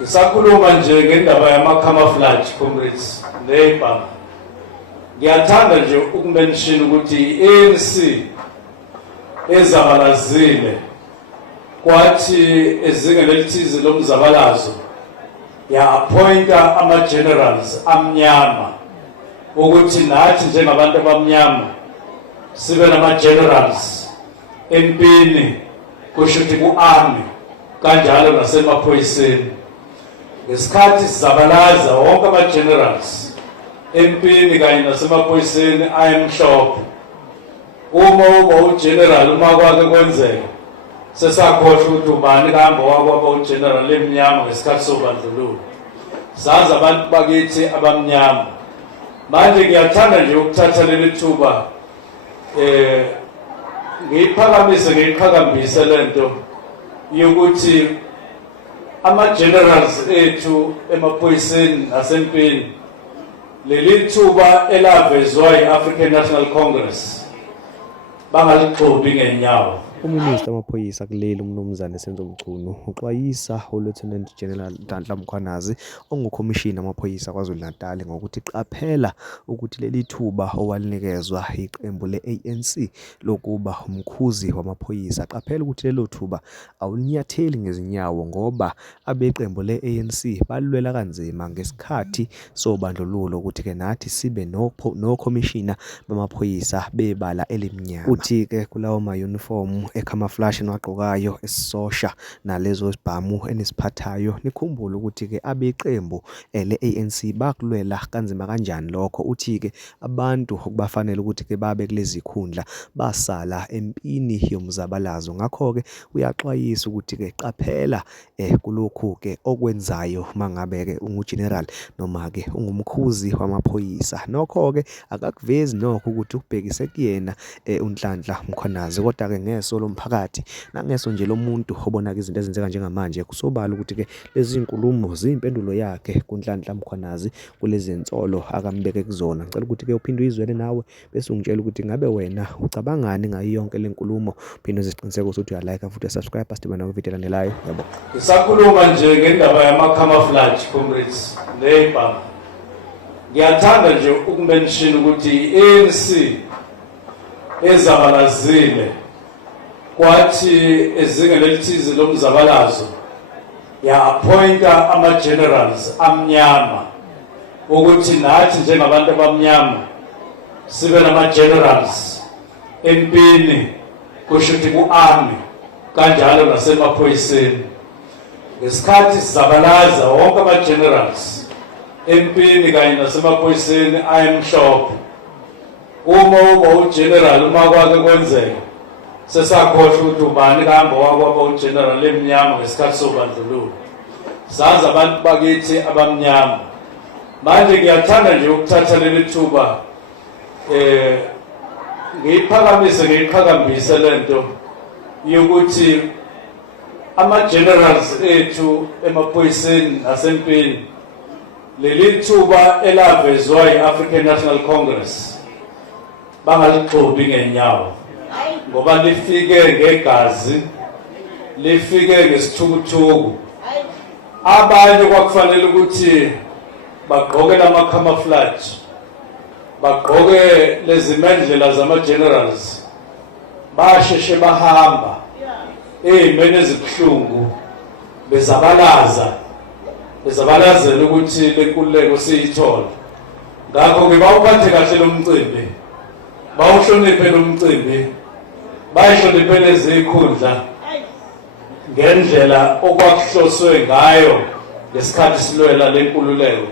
Ngisakhuluma nje ngendaba yama-camouflage comrades nebhanga. Ngiyathanda nje ukumention ukuthi i-ANC ezabalazile kwathi ezingeni elithize lomzabalazo ya-appointa ama-generals amnyama ukuthi nathi njengabantu abamnyama sibe nama-generals empini, kusho ukuthi ku-army kanjalo nasemaphoyiseni. Ngesikhathi sizabalaza wonke ama-generals empini kanye nasemaphoyiseni ayemhlophe, uma ugeneral uma kwake kwenzeka sesakhohlwa ukuthi ubani kahamba wakwaba ugeneral emnyama ngesikhathi sobandlululo. Sazi abantu bakithi abamnyama. Manje ngiyathanda nje ukuthatha leli thuba ngiyiqhakambise lento yokuthi ama-generals ethu emaphoyiseni nasempini leli thuba elavezwa yi-African National Congress bangalixobi ngenyawo. Uminista wamaphoyisa kuleli umnumzane Senzo Mchunu uxwayisa uLieutenant General Nhlanhla Mkhwanazi ongukhomishina wamaphoyisa KwaZulu-Natal ngokuthi qaphela ukuthi leli thuba owalinikezwa iqembu le-ANC lokuba umkhuzi wamaphoyisa, qaphela ukuthi lelo thuba awulinyatheli ngezinyawo ngoba abeqembu le-ANC balwela kanzima ngesikhathi sobandlululo ukuthi ke nathi sibe nokhomishina bamaphoyisa bebala elimnyama. Uthi ke kulawo ma-uniform ecamouflage nwagqokayo esosha nalezo sibhamu enisiphathayo nikhumbule ukuthi ke abeqembu le-ANC bakulwela kanzima kanjani lokho. Uthi ke abantu okubafanele ukuthi ke babe kulezi khundla basala empini yomzabalazo. Ngakho ke uyaxwayisa ukuthi ke qaphela kulokhu ke okwenzayo mangabe ke ungugeneral noma ke ungumkhuzi wamaphoyisa. Nokho ke akakuvezi nokho ukuthi ubhekise kuyena uNhlanhla Mkhwanazi, kodwa ke ngeso lomphakathi nangeso nje lomuntu obona izinto ezenzeka njengamanje kusobala ukuthi ke lezi nkulumo zimpendulo yakhe kuNhlanhla Mkhwanazi kulezi insolo akambeke kuzona. Ngicela ukuthi ke uphinde uyizwele nawe bese ungitshela ukuthi ngabe wena ucabangani ngayo yonke le nkulumo, phinde uziqiniseke ukuthi uyalike futhi subscribe asibe nawo video landelayo. Yebo, ngisakhuluma nje ngendaba yama-camouflage comrades nebhanga. Ngiyathanda nje ukumention ukuthi i-ANC ezabalazile kwathi ezingeni elithize lomzabalazo ya-appointa ama-generals amnyama ukuthi nathi njengabantu abamnyama sibe nama-generals empini, kusho ukuthi ku-army kanjalo nasemaphoyiseni. Ngesikhathi sizabalaza wonke ama-generals empini kanye nasemaphoyiseni ayemhlophe, uma ugeneral uma kwake kwenzeka sesakhohlwa ukuthi ubani kahamba wakwaba ugeneral emnyama ngesikhathi sobandlululo. Sazi abantu bakithi abamnyama. Manje ngiyathanda nje ukuthatha leli thuba ngiyiqhakambise lento yokuthi ama-generals ethu emaphoyiseni nasempini leli thuba elavezwa yi-African National Congress bangalixobi ngenyawo ngoba lifike ngegazi, lifike ngesithukuthuku. Abanye kwakufanele ukuthi bagqoke lama-camouflage, bagqoke lezi mendlela zama-generals, basheshe bahamba ey'meni ezibuhlungu bezabalazela ukuthi le nkululeko siyithole. Ngakho-ke bawuphathe kahle lo mcimbi, bawuhloniphe lo mcimbi, bayihloniphe lezi ikhundla ngendlela okwakuhloswe ngayo ngesikhathi silwela le nkululeko.